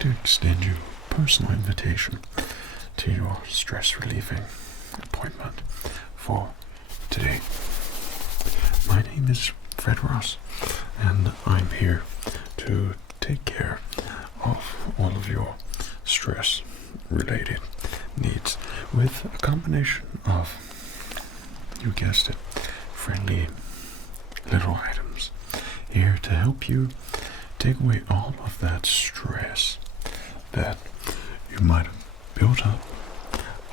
to extend you a personal invitation to your stress-relieving appointment for today. My name is Fred Ross, and I'm here to take care of all of your stress-related needs with a combination of, you guessed it, friendly little items here to help you take away all of that stress that you might have built up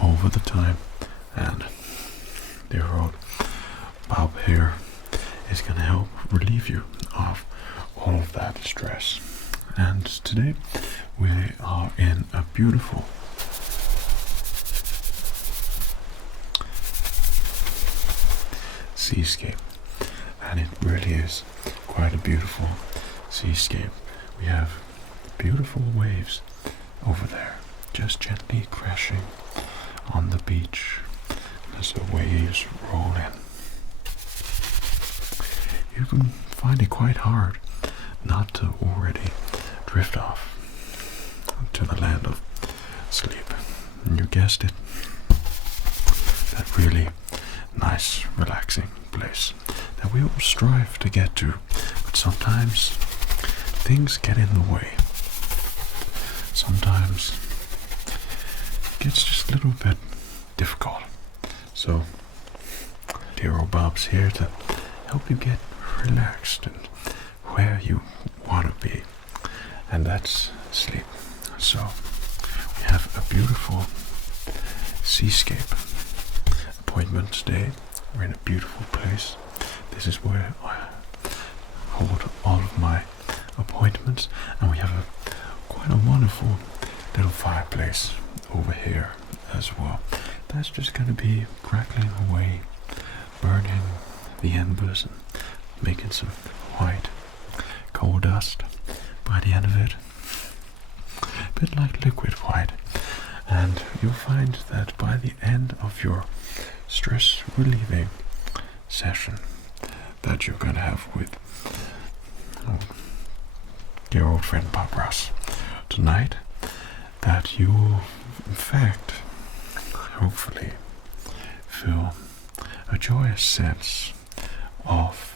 over the time. And dear old Bob here is going to help relieve you of all of that stress. And today we are in a beautiful seascape, and it really is quite a beautiful seascape. We have beautiful waves over there just gently crashing on the beach as the waves roll in. You can find it quite hard not to already drift off to the land of sleep. And you guessed it, that really nice, relaxing place that we all strive to get to, but sometimes things get in the way. Sometimes it gets just a little bit difficult. So, dear old Bob's here to help you get relaxed and where you want to be, and that's sleep. So, we have a beautiful seascape appointment today. We're in a beautiful place. This is where I hold all of my appointments, and we have quite a wonderful little fireplace over here as well. That's just going to be crackling away, burning the embers and making some white coal dust by the end of it. A bit like liquid white. And you'll find that by the end of your stress relieving session that you're going to have with dear old friend Bob Ross tonight, that you will in fact hopefully feel a joyous sense of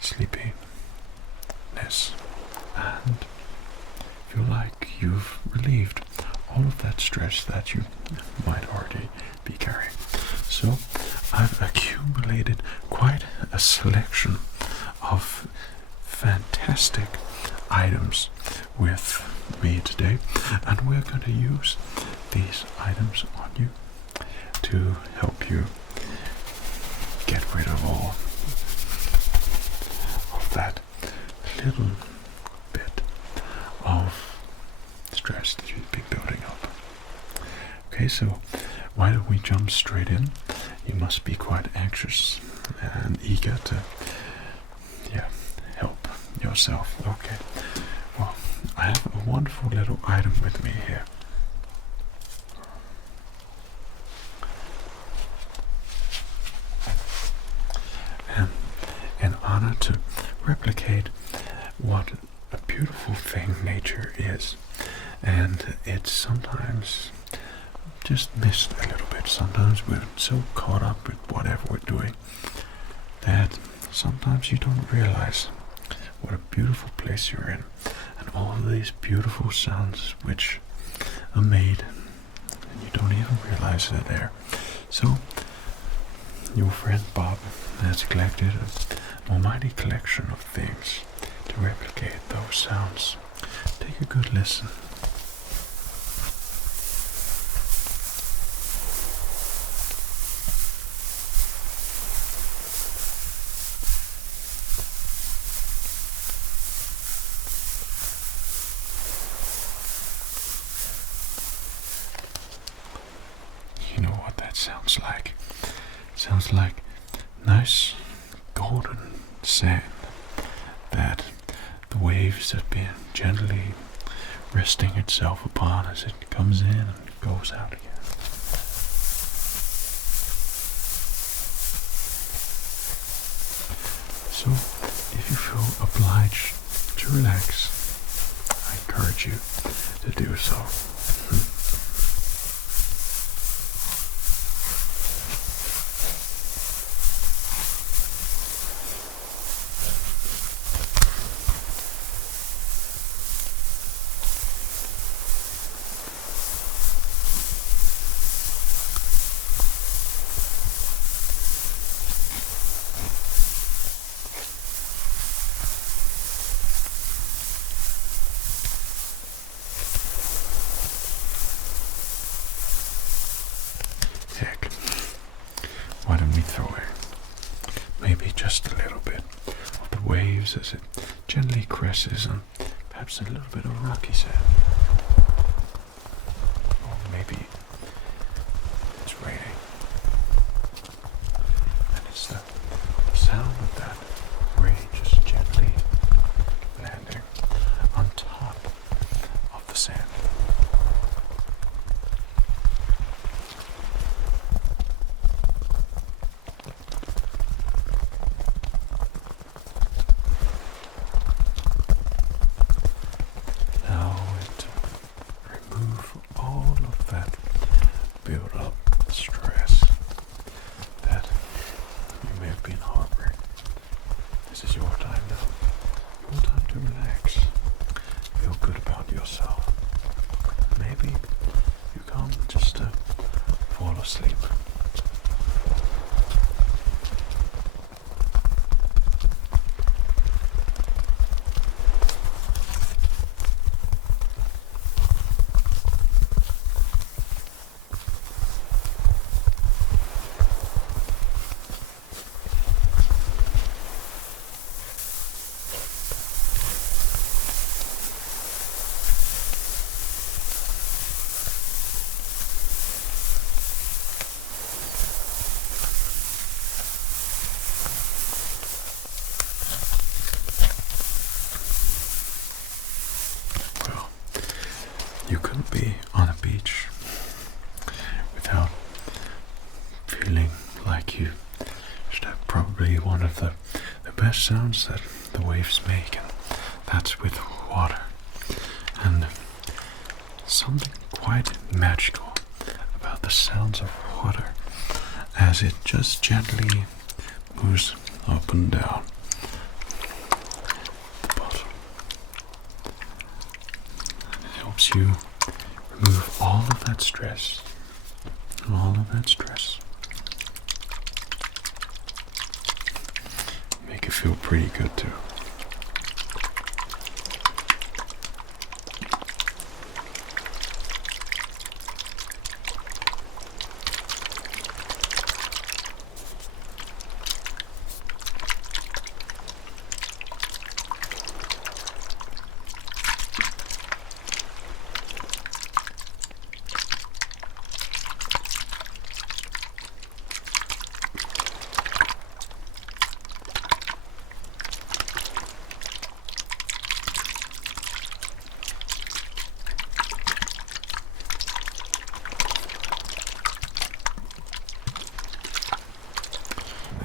sleepiness and feel like you've relieved all of that stress that you might already be carrying. So I've accumulated quite a selection of fantastic items with me today, and we're going to use these items on you to help you get rid of all of that little bit of stress that you've been building up. Okay, so why don't we jump straight in? You must be quite anxious and eager to help yourself. Okay, well, I have a wonderful little item with me here. And in honor to replicate what a beautiful thing nature is, and it's sometimes just missed a little bit. Sometimes we're so caught up with whatever we're doing that sometimes you don't realize what a beautiful place you're in, and all of these beautiful sounds which are made, and you don't even realize they're there. So your friend Bob has collected an almighty collection of things to replicate those sounds. Take a good listen. You know what that sounds like? It sounds like nice golden sand that the waves have been gently resting itself upon as it comes in and goes out again. So, if you feel obliged to relax, I encourage encourage you to do so. Heck, why don't we throw maybe just a little bit of the waves as it gently caresses on perhaps a little bit of rocky sand. Or maybe it's raining. And it's the sound of that rain just gently landing on top of the sand. This is your time now. Your time to relax. Feel good about yourself. Maybe you come just to fall asleep. You couldn't be on a beach without feeling like you should have probably one of the best sounds that the waves make, and that's with water. And something quite magical about the sounds of water as it just gently moves up and down the bottom. It helps you remove all of that stress. Make it feel pretty good too.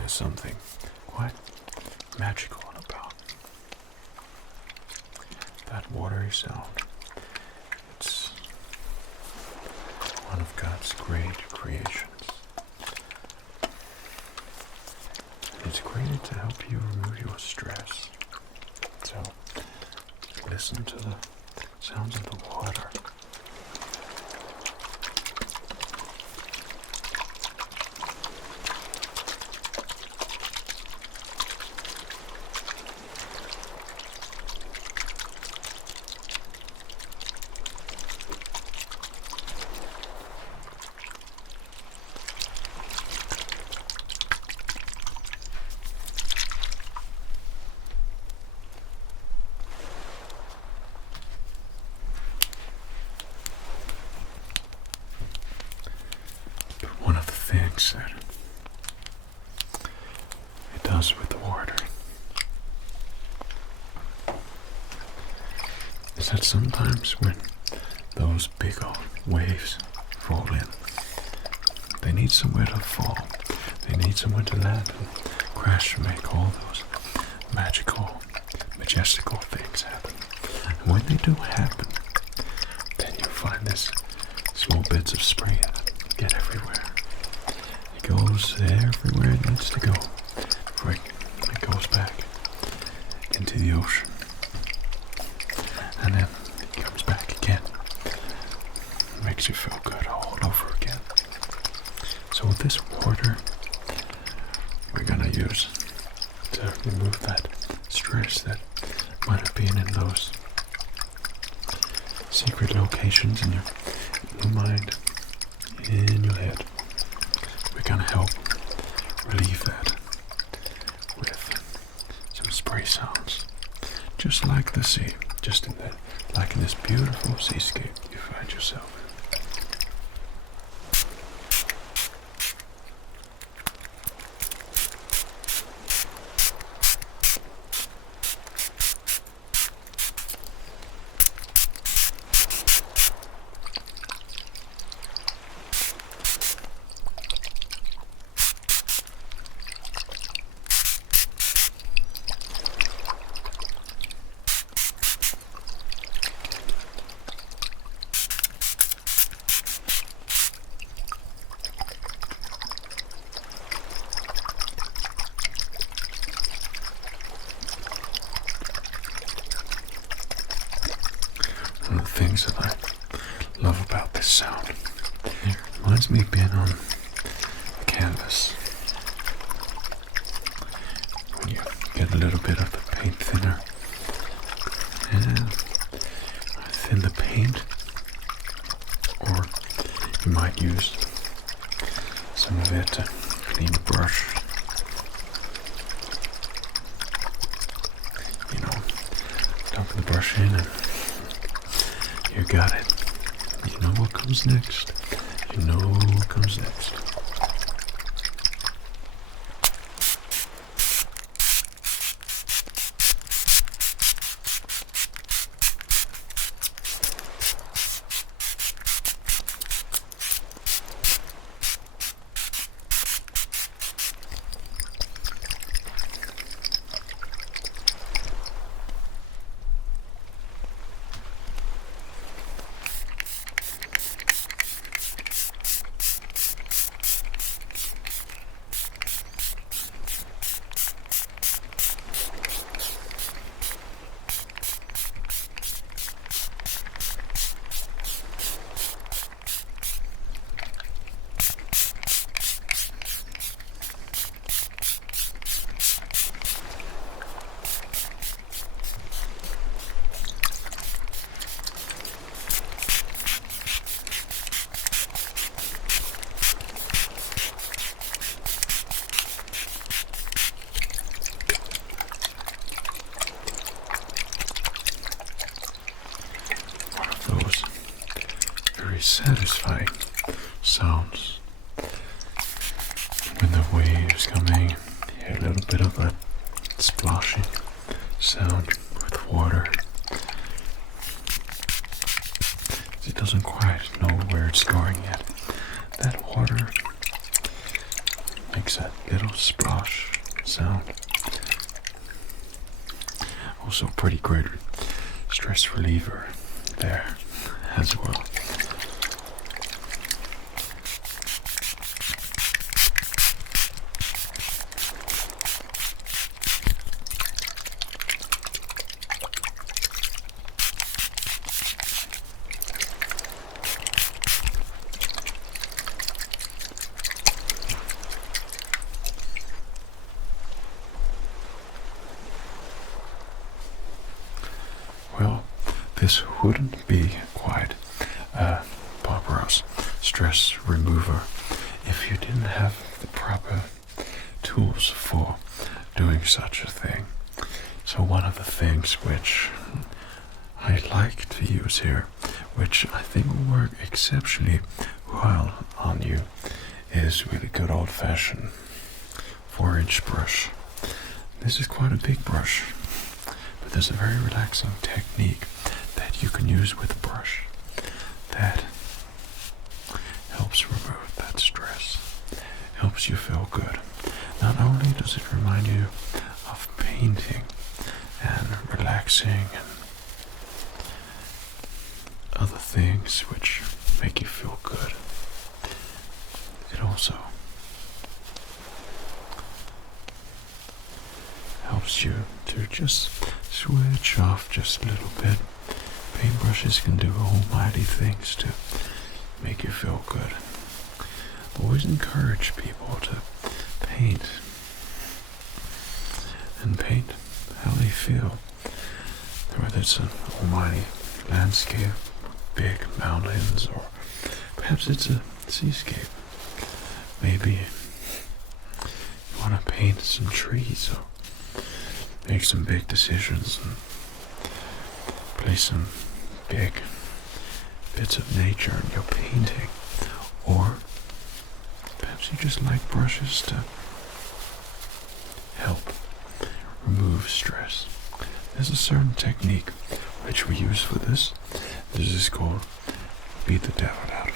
Something quite magical about that watery sound. It's one of God's great creations. It's created to help you remove your stress. So listen to the sounds of the water. One of the things that it does with the water is that sometimes when those big old waves fall in, they need somewhere to fall. They need somewhere to land and crash and make all those magical, majestical things happen. And when when they do happen, then you find this small bits of spray that get everywhere. It goes everywhere it needs to go before it goes back into the ocean. And then it comes back again. It makes you feel good all over again. So with this water, we're gonna use to remove that stress that might have been in those secret locations in your mind, in your head. We're gonna help relieve that with some spray sounds, just like the sea, just in that, like in this beautiful seascape you find yourself in. One of the things that I love about this sound, it reminds me of being on a canvas. When you get a little bit of the paint thinner and thin the paint, or you might use some of it to clean the brush. You know, dump the brush in and you got it. You know what comes next. You know what comes next. Satisfying sounds when the waves coming, hear a little bit of a splashing sound with water. It doesn't quite know where it's going yet. That water makes that little splash sound. Also pretty great stress reliever there as well. Well, this wouldn't be quite a Bob Ross stress remover if you didn't have the proper tools for doing such a thing. So one of the things which I like to use here, which I think will work exceptionally well on you, is really good old-fashioned 4-inch brush. This is quite a big brush, but there's a very relaxing technique that you can use with a brush that helps remove that stress, helps you feel good. Not only does it remind you of painting and relaxing and things which make you feel good. It also helps you to just switch off just a little bit. Paintbrushes can do almighty things to make you feel good. Always encourage people to paint and paint how they feel. Whether it's an almighty landscape, big mountains, or perhaps it's a seascape. Maybe you want to paint some trees or make some big decisions and place some big bits of nature in your painting. Or perhaps you just like brushes to help remove stress. There's a certain technique which we use for this. This is called beat the devil out of it.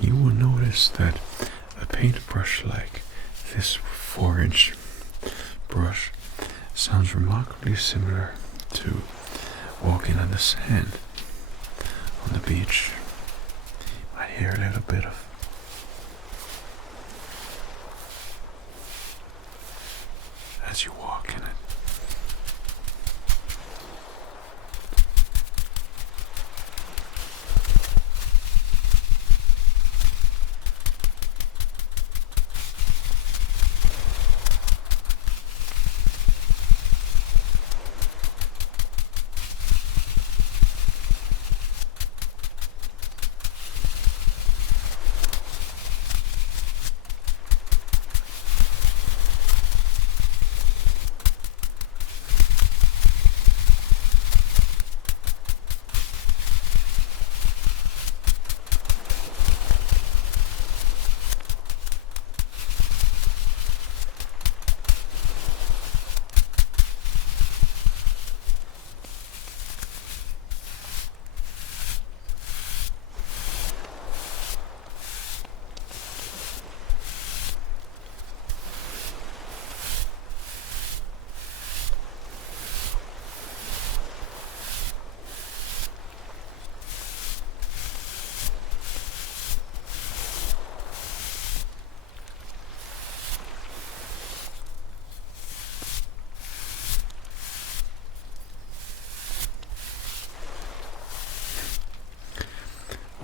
You will notice that a paintbrush like this 4-inch brush sounds remarkably similar to walking on the sand on the beach. You might hear a little bit of as you walk in it.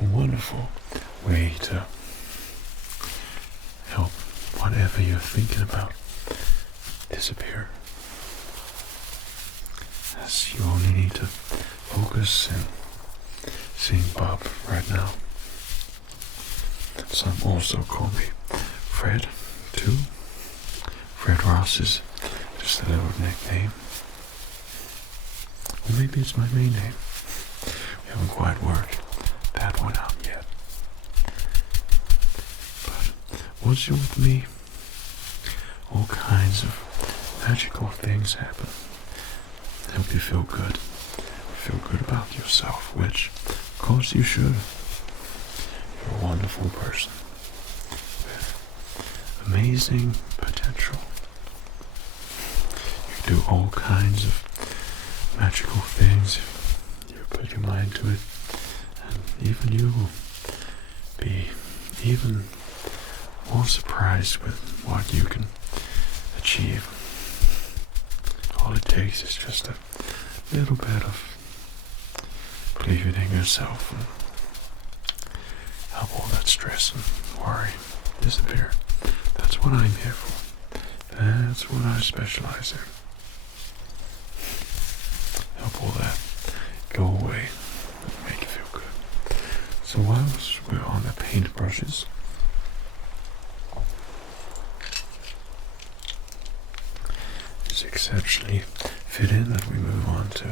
Wonderful way to help whatever you're thinking about disappear, as you only need to focus and seeing Bob right now. Some also call me Fred too. Fred Ross is just a little nickname, or maybe it's my main name. We haven't quite worked that one out yet. But once you're with me, all kinds of magical things happen. Help you feel good. Feel good about yourself, which of course you should. You're a wonderful person with amazing potential. You can do all kinds of magical things if you put your mind to it. Even you will be even more surprised with what you can achieve. All it takes is just a little bit of believing in yourself and help all that stress and worry disappear. That's what I'm here for. That's what I specialize in. Help all that go away and make you feel good. So whilst we're on the paintbrushes, is exceptionally fit in that we move on to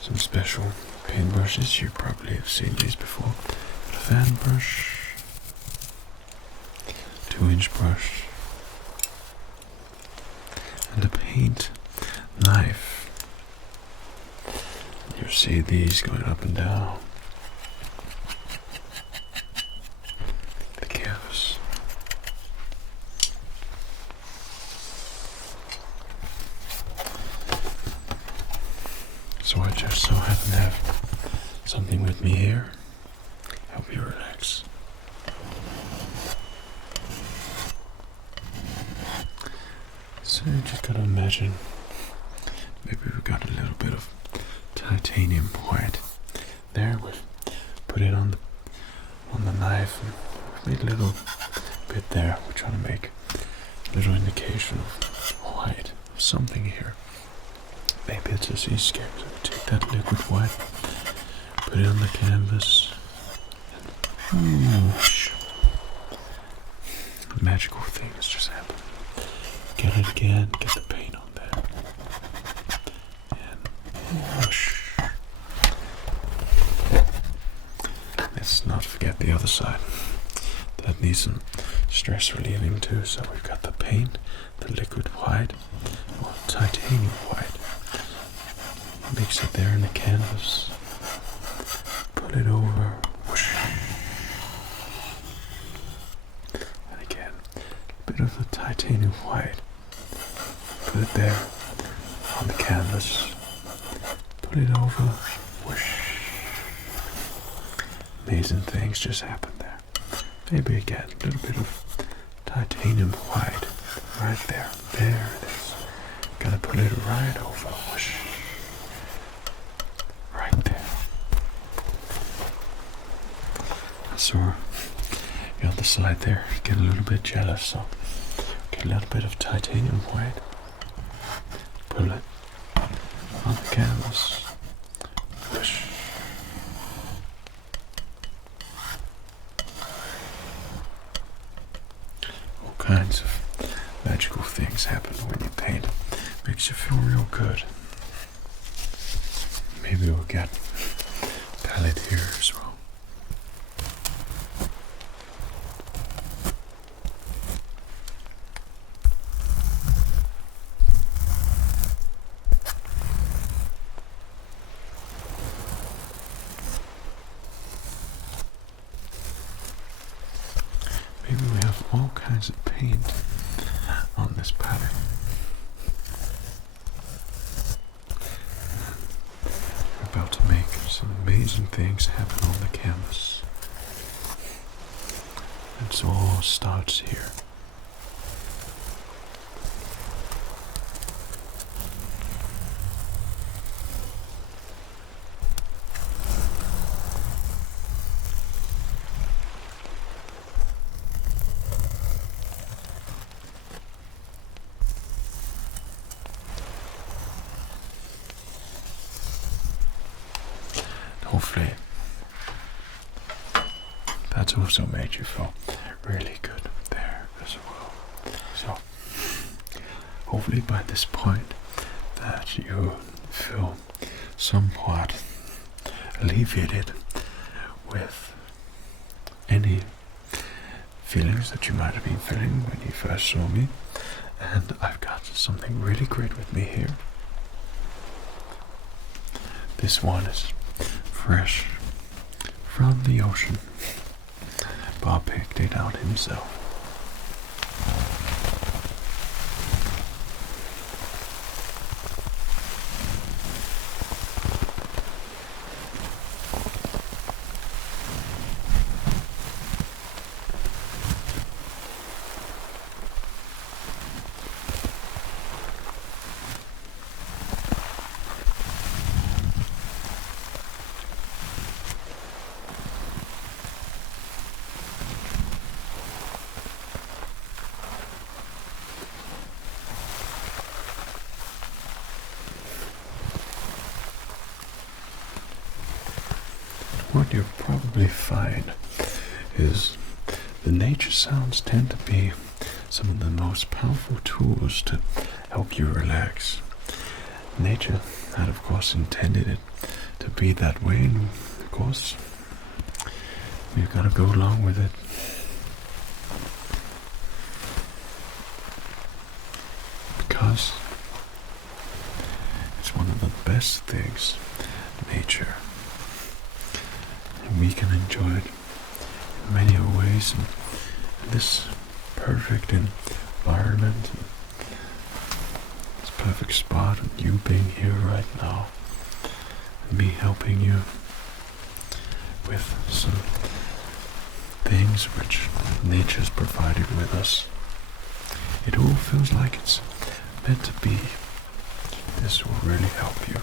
some special paintbrushes. You probably have seen these before. A fan brush, 2-inch brush, and a paint knife. You see these going up and down the canvas. So I just so happen to have something with me here. Help you relax. So you just gotta imagine maybe we've got a little bit of titanium white there. We've put it on the knife and we've made a little bit there. We're trying to make a little indication of white, something here. Maybe it's a seascape. So we take that liquid white, put it on the canvas, and whoosh. Magical things just happen. Get it again, get the paint on there, and whoosh. Let's not forget the other side. That needs some stress relieving too. So we've got the paint, the liquid white, or titanium white. Mix it there in the canvas. Put it over. Whoosh. And again, a bit of the titanium white. Put it there on the canvas. Put it over. Whoosh. Amazing things just happen there. Maybe again, a little bit of titanium white right there. There it is. Gotta put it right over. Whoosh. Right there. So the other side there, get a little bit jealous. So get a little bit of titanium white. Put it on the canvas. Whoosh. All kinds of magical things happen when you paint. Makes you feel real good. Maybe we'll get palette here as well. Maybe we have all kinds of paint on this palette. About to make some amazing things happen on the canvas. It all starts here. Hopefully that's also made you feel really good there as well. So hopefully by this point that you feel somewhat alleviated with any feelings that you might have been feeling when you first saw me. And I've got something really great with me here. This one is fresh from the ocean. Bob picked it out himself. What you'll probably find is the nature sounds tend to be some of the most powerful tools to help you relax. Nature had, of course, intended it to be that way, and of course, we've got to go along with it. Because it's one of the best things, nature. And we can enjoy it in many ways, and this perfect environment, this perfect spot, and you being here right now, and me helping you with some things which nature's provided with us. It all feels like it's meant to be. This will really help you.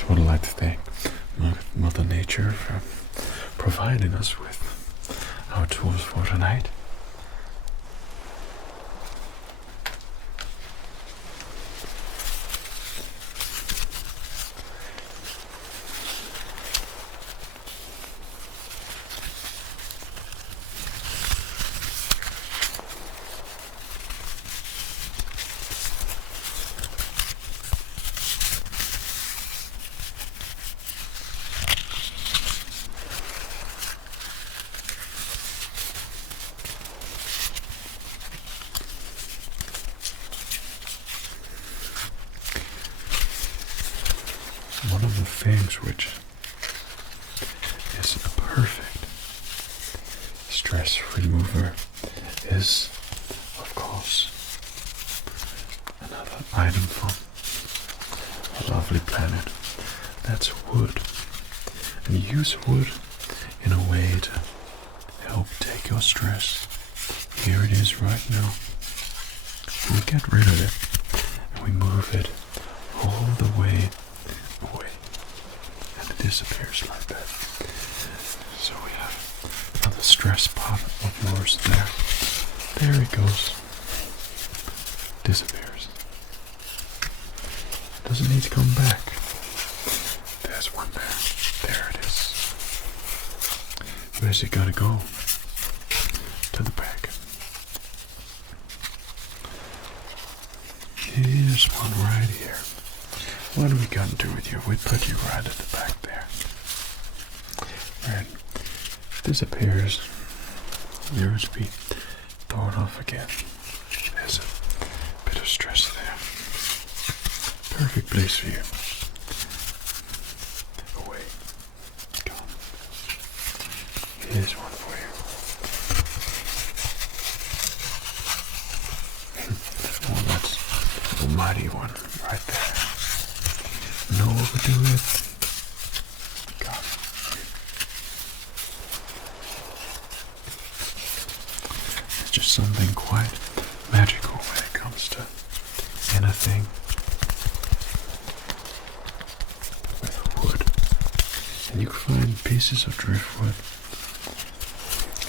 I would like to thank Mother Nature for providing us with our tools for tonight. One of the things which is a perfect stress remover is, of course, another item from a lovely planet. That's wood. And use wood in a way to help take your stress. Here it is right now. We get rid of it and we move it all the way away, and it disappears like that. So we have another stress pot of yours there. There it goes. Disappears. Doesn't need to come back. There's one there. There it is. Where's it gotta go? To the back. Here's one right here. What are we gonna do with you? We put you right at the back there. And disappears. Yours to be thrown off again. There's a bit of stress there. Perfect place for you. Away. Gone. Here's one for you. Oh, that's a mighty one right there. No overdo it. God. It's just something quite magical when it comes to anything with wood. And you can find pieces of driftwood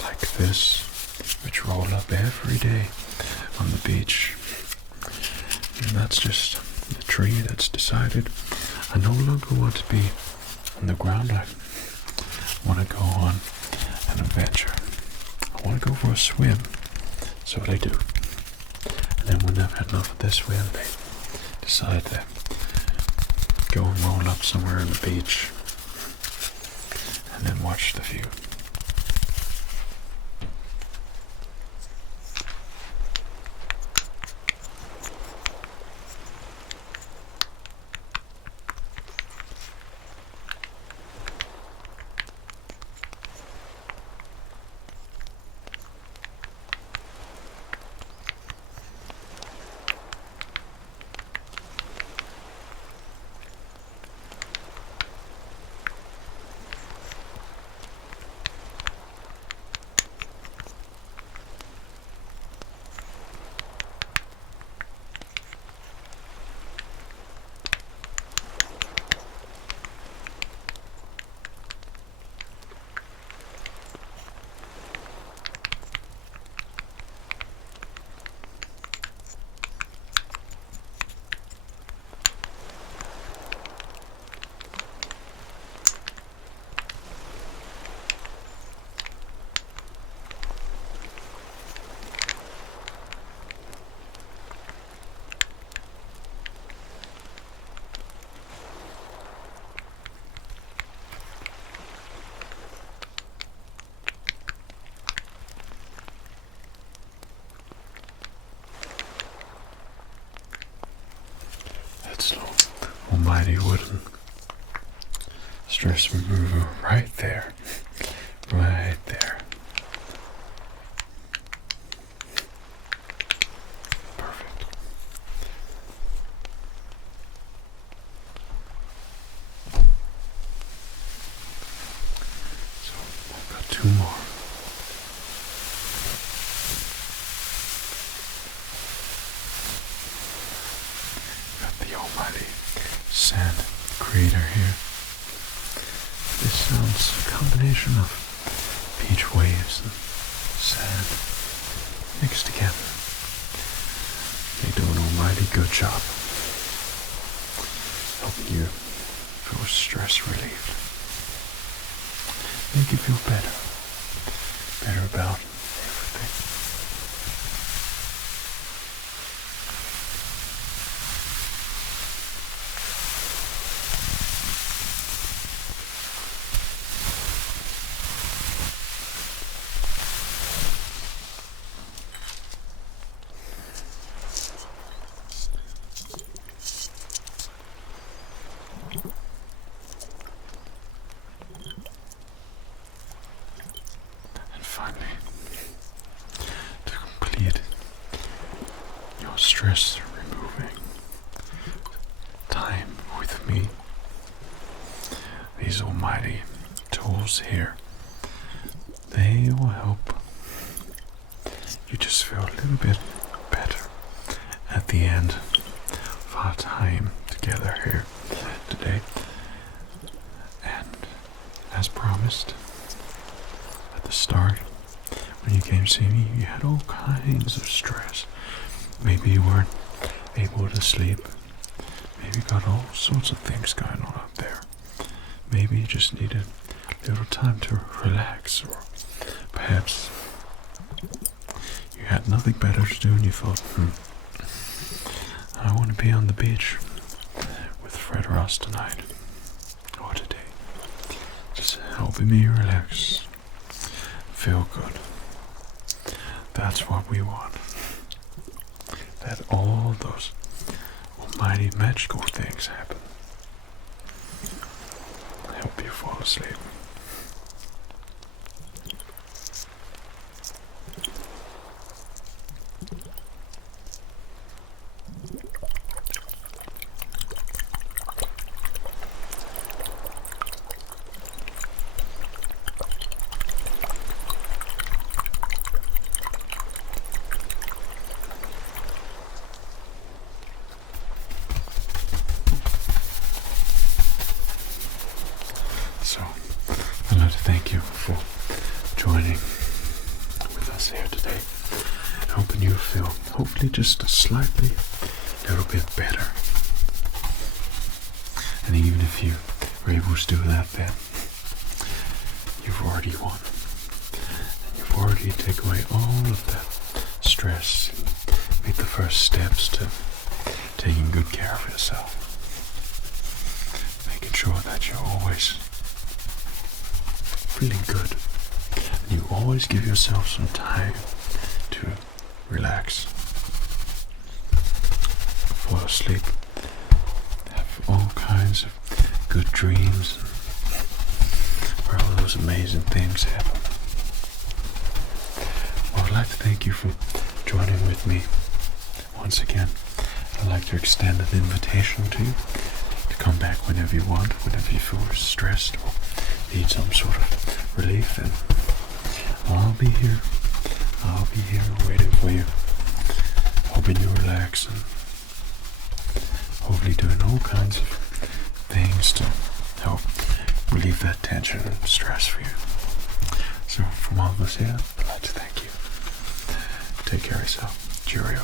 like this, which roll up every day on the beach. And that's just the tree that's decided I no longer want to be on the ground. I want to go on an adventure. I want to go for a swim. So they do. And then when they've had enough of their swim, they decide to go and roll up somewhere on the beach and then watch the view. It's an almighty wooden stress remover right there. Right there. Perfect. So I've got two more. Got the almighty sand creator here. This sounds a combination of beach waves and sand mixed together. They do an almighty good job helping you feel stress relieved. Make you feel better about everything. To complete your stress removing time with me, these almighty tools here, they will help you just feel a little bit better at the end of our time together here today. And as promised at the start, when you came to see me, you had all kinds of stress. Maybe you weren't able to sleep. Maybe you got all sorts of things going on up there. Maybe you just needed a little time to relax, or perhaps you had nothing better to do and you thought, I want to be on the beach with Fred Ross tonight or today. Just helping me relax, feel good. That's what we want. That all those almighty magical things happen. Help you fall asleep. So, I'd like to thank you for joining with us here today, helping you feel hopefully just a slightly little bit better. And even if you were able to do that, then you've already won. And you've already taken away all of that stress, made the first steps to taking good care of yourself, making sure that you're always feeling good, and you always give yourself some time to relax, fall asleep, have all kinds of good dreams, where all those amazing things happen. Well, I'd like to thank you for joining with me once again. I'd like to extend an invitation to you to come back whenever you want, whenever you feel stressed or need some sort of relief, and I'll be here. I'll be here waiting for you, hoping you relax and hopefully doing all kinds of things to help relieve that tension and stress for you. So from all of us here, I'd like to thank you. Take care of yourself. Cheerio.